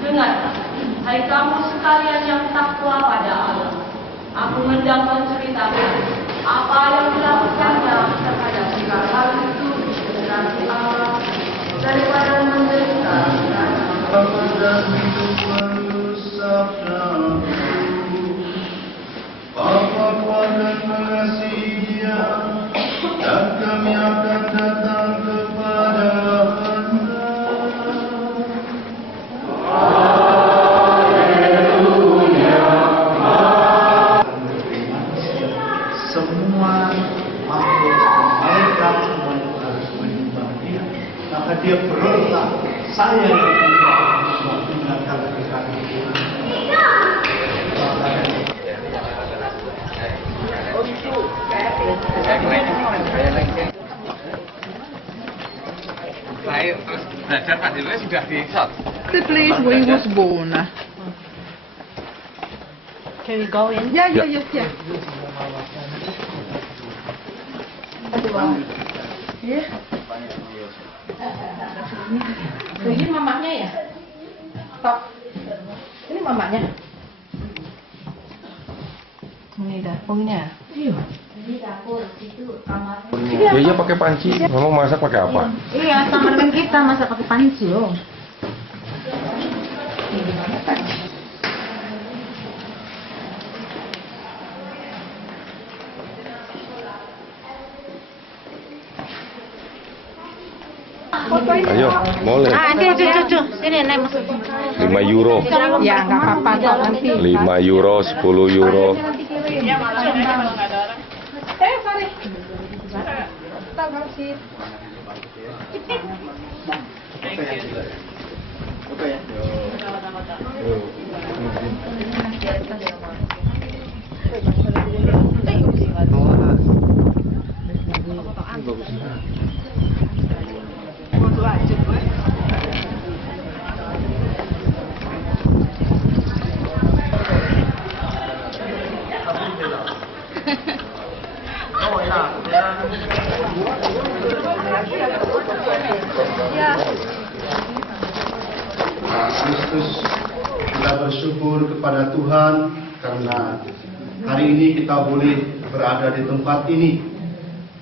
dengarlah, hai kamu sekalian yang takwa pada Allah. Aku hendak menceritakan apa yang dilakukannya terhadap segala hal itu generasi Allah daripada menderita. Dan hidup bersabdamu, Bapa kuat dan mengasihi Dia, dan kami akan datang kepada Anda. Haleluya. Semua makhluk mereka semuanya harus menyembah Dia. Maka Dia berontak, saya yang menyembah suatu kali Saya terus belajar Fadilnya sudah di shot. The place where he was born. Can we go in? Yeah. Ya. Ini mamanya ya? Tok. Ini mamanya. Ini dapurnya. Iya. Ini dapur, itu kamar. Iya pakai panci. Ngomong masak pakai apa? Iya, sama dengan kita masak pakai panci loh. Ayo, boleh. Cucu. Sini, Nek, masuk. 5 euro. Ya, nggak apa-apa dong nanti. 5 euro, 10 euro. Sorry. Kristus, kita bersyukur kepada Tuhan karena hari ini kita boleh berada di tempat ini,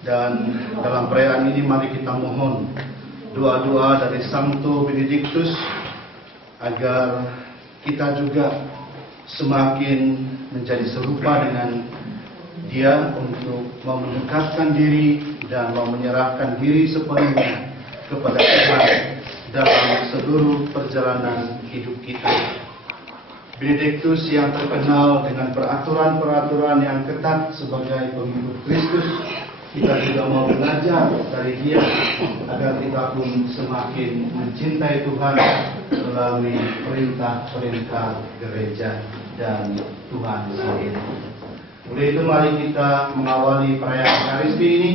dan dalam perayaan ini mari kita mohon doa-doa dari Santo Benedictus agar kita juga semakin menjadi serupa dengan Dia untuk mendekatkan diri dan menyerahkan diri sepenuhnya kepada Tuhan dalam seluruh perjalanan hidup kita. Benedictus yang terkenal dengan peraturan-peraturan yang ketat sebagai pengikut Kristus, kita juga mau belajar dari dia agar kita pun semakin mencintai Tuhan melalui perintah-perintah gereja dan Tuhan sendiri. Oleh itu mari kita mengawali perayaan Ekaristi ini.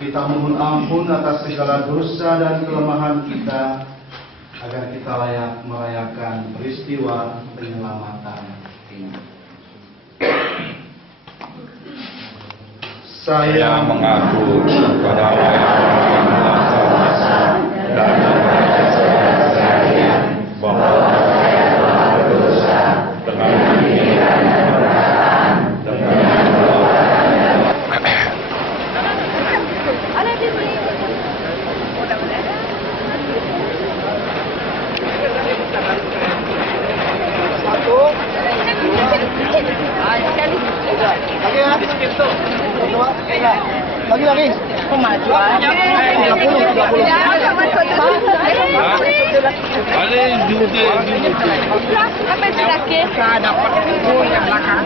Kita mohon ampun atas segala dosa dan kelemahan kita, agar kita layak merayakan peristiwa penyelamatan ini. Saya mengaku kepada Allah yang Maha Kuasa dan bahwa saya telah berdosa dengan pikiran dan perkataan, dengan perbuatan dan Lagi. Kok maju aja? 30. Ada juga. Apa itu lagi? Dapat itu yang belakang.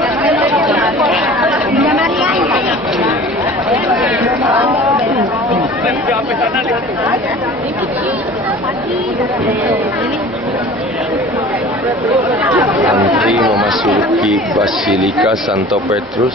Antri memasuki memasuki Basilika Santo Petrus.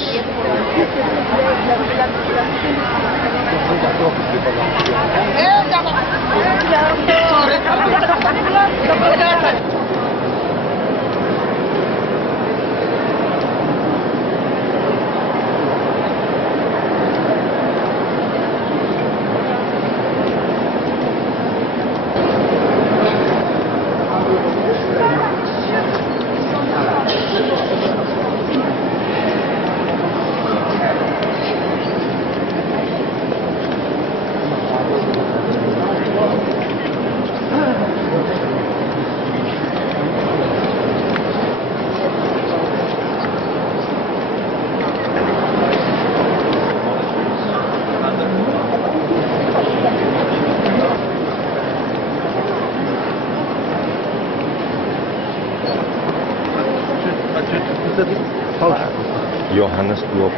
Yohanes 23.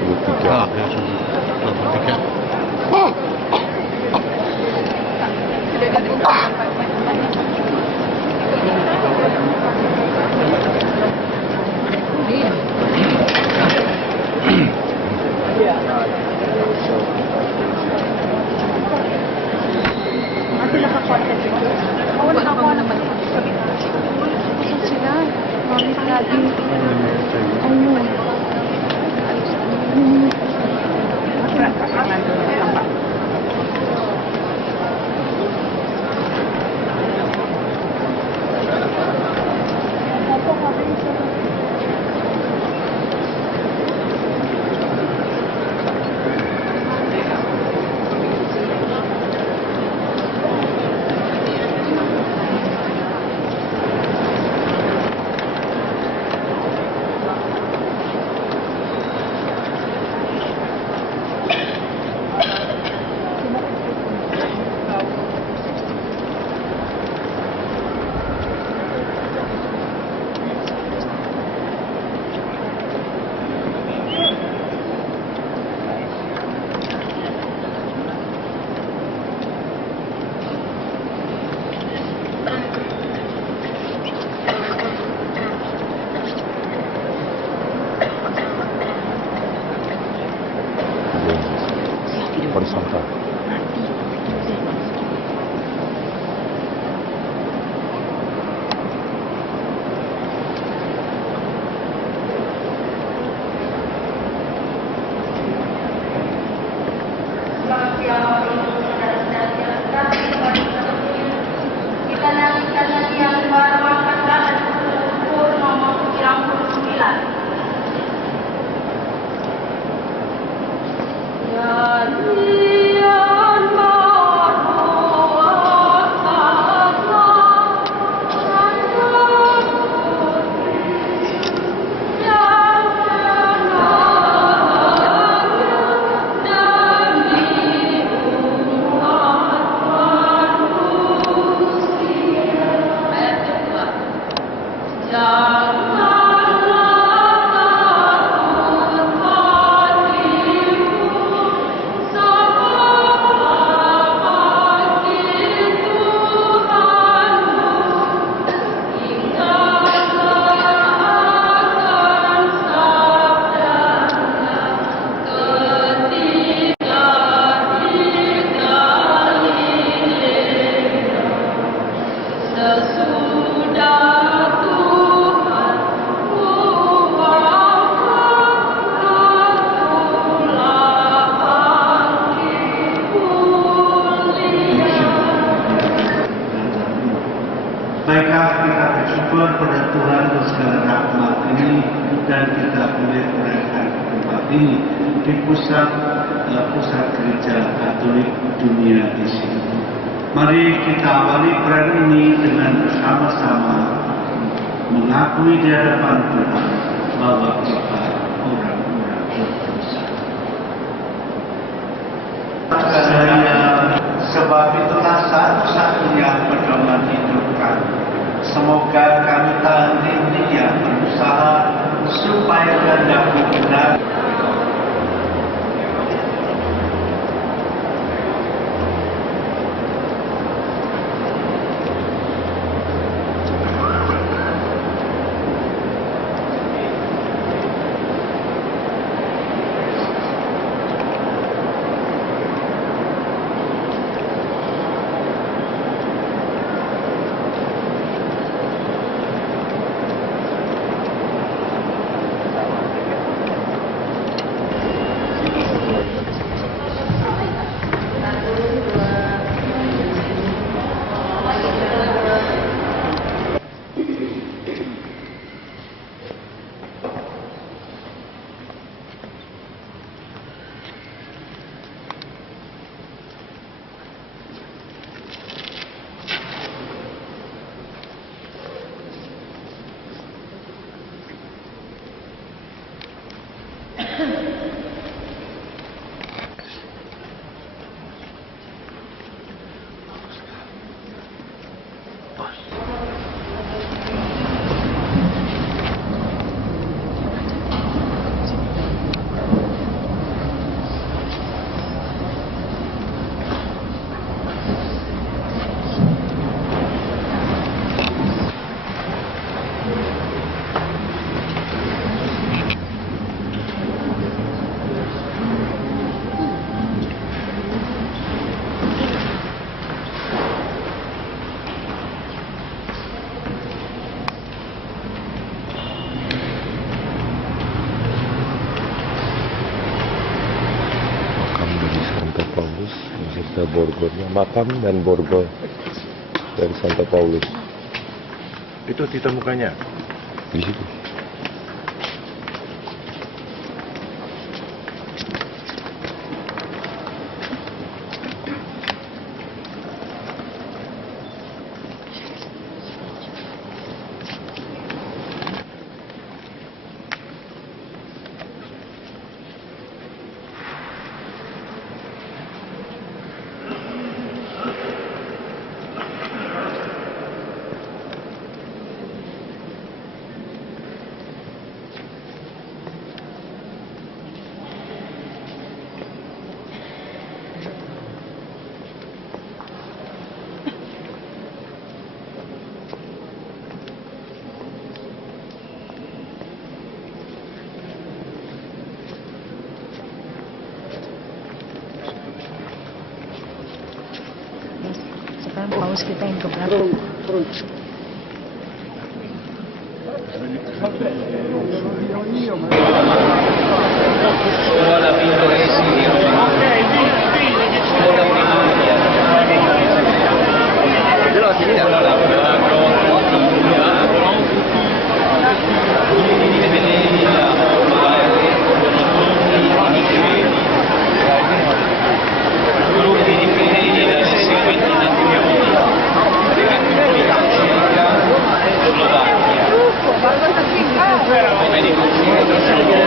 Nanti nakakontent ito. Wala ako naman. Sila, mamit lagi. Ayun. Horizontal. Kita nantikan lagi yang baru angkat dan ukur nomor 99. Baiklah, kita bersyukur pada Tuhan untuk segala rahmat ini dan kita boleh merayakan tempat ini di pusat gereja Katolik dunia di sini. Mari kita awali perayaan ini dengan bersama-sama mengakui di hadapan Tuhan bahwa kita orang-orang berdosa. Saya sebab itulah satu-satunya pedoman hidup kami. Semoga kami tahan rintinya berusaha supaya dapat benar. beserta borgolnya, makam dan borgol dari Santo Paulus. Itu ditemukannya di situ. Sekarang paus kita yang keberapa?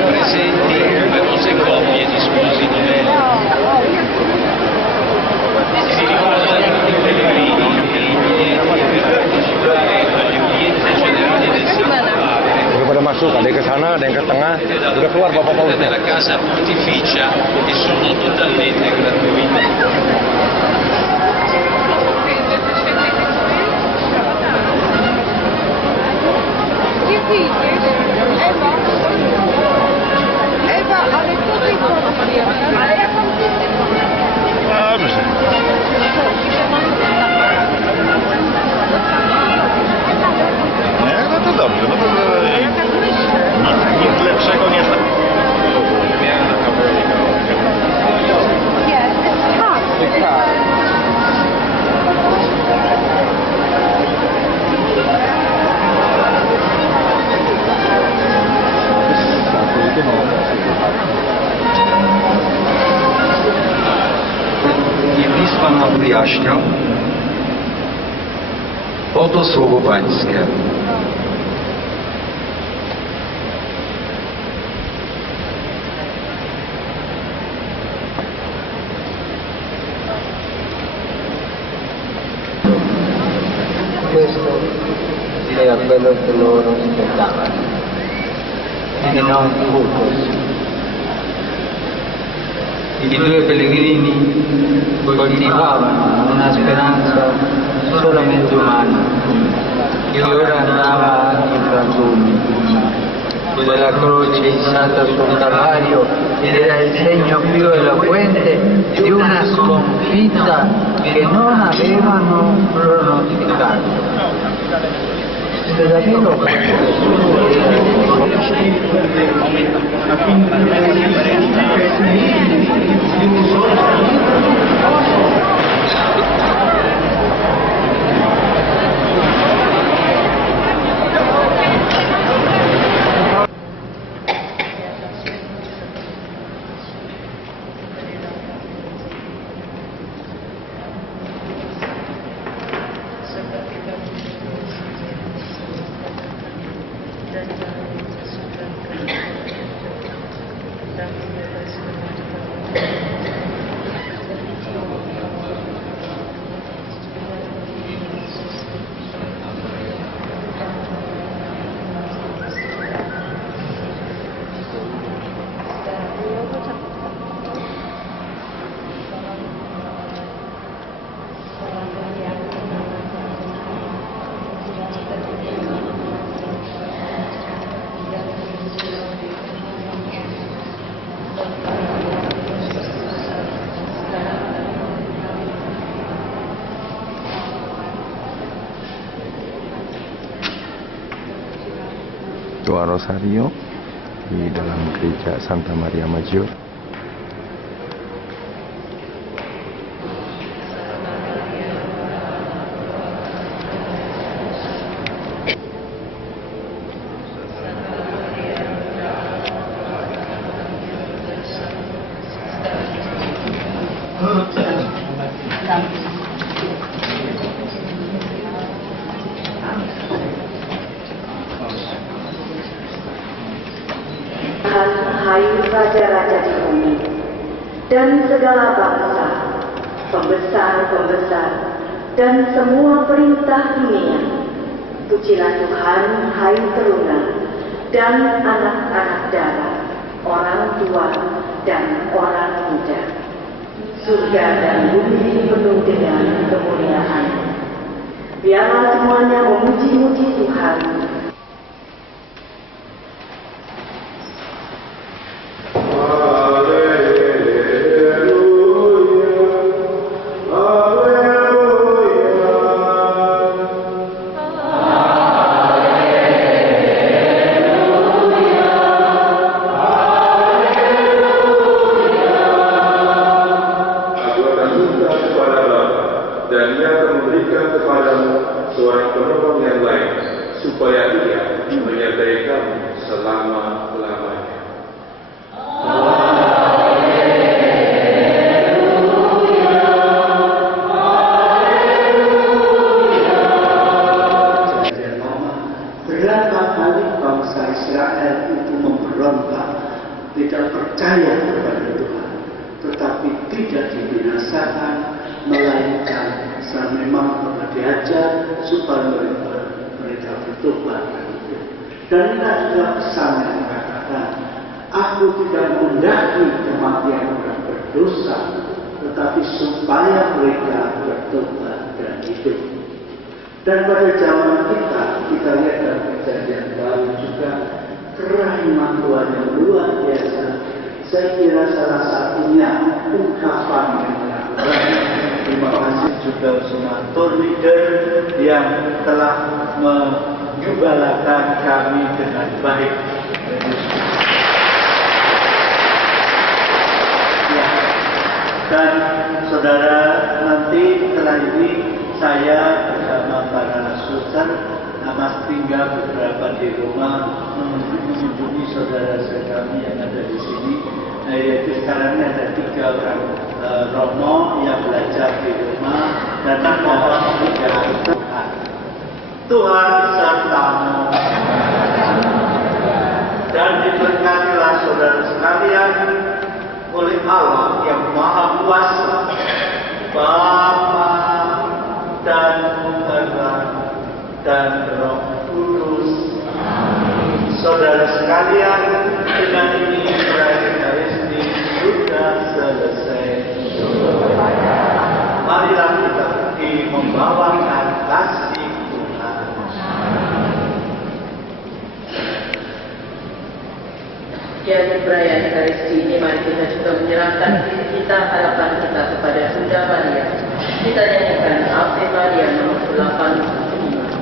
Presenti numerose coppie di sposi novelli. Si ricordano tutti i pellegrini e i biglietti per partecipare agli udienze generali del Santo Padre. Udah pada masuk, ada yang ke sana, ada yang ke tengah. Udah keluar Bapak Paulus. Della casa pontificia e sono totalmente gratuite. Eva, alle tue No to dobrze, no to nic lepszego nie I písma nám vyjaśnią oto słowo Pańskie. Questo era quello che loro aspettavano, e non Burgos. I due pellegrini coltivavano una speranza solamente umana, che ora andava in frantumi. Quella croce issata sul Calvario era il segno più eloquente di una sconfitta che non avevano pronosticato. Se davvero dan doa Rosario di dalam gereja Santa Maria Maggiore. Hai raja-raja di bumi dan segala bangsa, pembesar-pembesar dan semua perintah dunia, pujilah Tuhan, hai teruna dan anak-anak darah, orang tua dan orang muda. Surga dan bumi penuh dengan kemuliaan. Biarlah semuanya memuji-muji Tuhan. Dan ia akan memberikan kepadamu seorang penolong yang lain, supaya ia menyertai kamu selama-lamanya. Berapa kali bangsa Israel itu memberontak, tidak percaya kepada Tuhan, tetapi tidak dibinasakan, melainkan memang pernah diajar supaya mereka bertobat. Dan kita juga pesan yang mengatakan, aku tidak mendaki kematian orang berdosa, tetapi supaya mereka bertobat dan hidup. Dan pada zaman kita lihat dalam Perjanjian Baru juga kerahiman Tuhan yang luar biasa. Saya kira salah satunya ungkapan yang mengatakan terima kasih juga semua tour leader yang telah menyumbalakan kami dengan baik. Ya. Dan saudara, nanti setelah ini saya bersama para suster amat tinggal beberapa di rumah mengunjungi saudara-saudara kami yang ada di sini. Yaitu sekarang ada 3 orang Romo yang belajar di rumah dan mohon juga Tuhan. Tuhan sertamu dan diberkatilah saudara sekalian oleh Allah yang Maha Kuasa, Bapa dan Putra dan Roh Kudus. Saudara sekalian, dengan ini Eucharistia sudah selesai. Marilah kita pergi membawakan kasih Tuhan. Jadi perayaan Eucharistia ini mari kita juga menyerahkan diri kita, harapan kita kepada Bunda Maria. Kita nyanyikan Ave Maria nomor 85.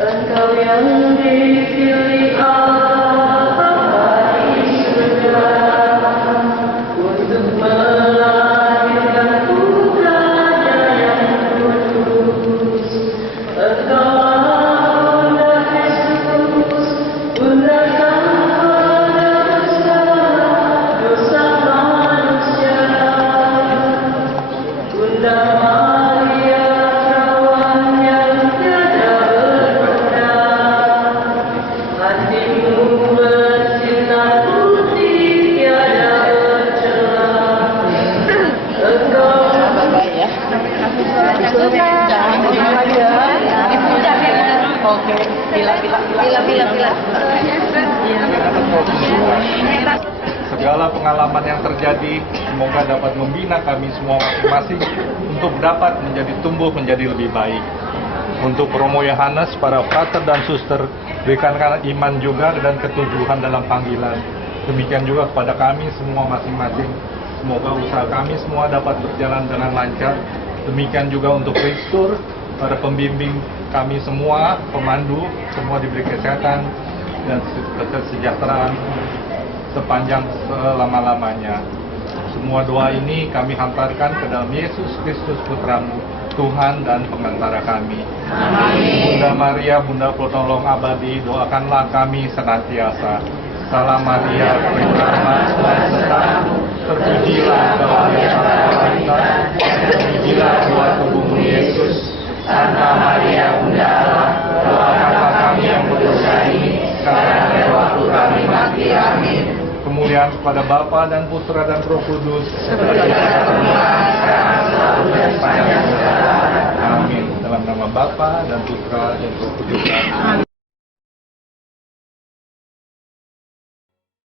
Engkau yang dipilih Allah di surga untuk melahirkan putranya yang kudus. Engkau Bunda Kristus, Bunda Sang Penebus dosa manusia, Bunda Maria perawan yang tiada bernoda, hatimu bersinar putih tiada bercela. Engkau oke, bila. Segala pengalaman yang terjadi semoga dapat membina kami semua masing-masing untuk dapat tumbuh menjadi lebih baik. Untuk Romo Yohanes, para frater dan suster, berikan iman juga dan ketujuhan dalam panggilan. Demikian juga kepada kami semua masing-masing. Semoga usaha kami semua dapat berjalan dengan lancar. Demikian juga untuk Kristur, para pembimbing kami semua, pemandu, semua diberi kesehatan dan kesejahteraan sepanjang selama-lamanya. Semua doa ini kami hantarkan ke dalam Yesus Kristus Putramu, Tuhan dan pengantara kami. Amin. Bunda Maria, Bunda Penolong abadi, doakanlah kami senantiasa. Salam Maria, penuh rahmat, Tuhan sertamu, terpujilah engkau di antara wanita, terpujilah buah tubuhmu Yesus. Santa Maria, Bunda Allah, doakanlah kami yang berdosa ini, sekarang dan waktu kami mati. Amin. Kemuliaan kepada Bapa dan Putra dan Roh Kudus, seperti pada permulaan, sekarang, selalu dan sepanjang segala abad. Amin. Dalam nama Bapa dan Putra dan Roh Kudus. Amin.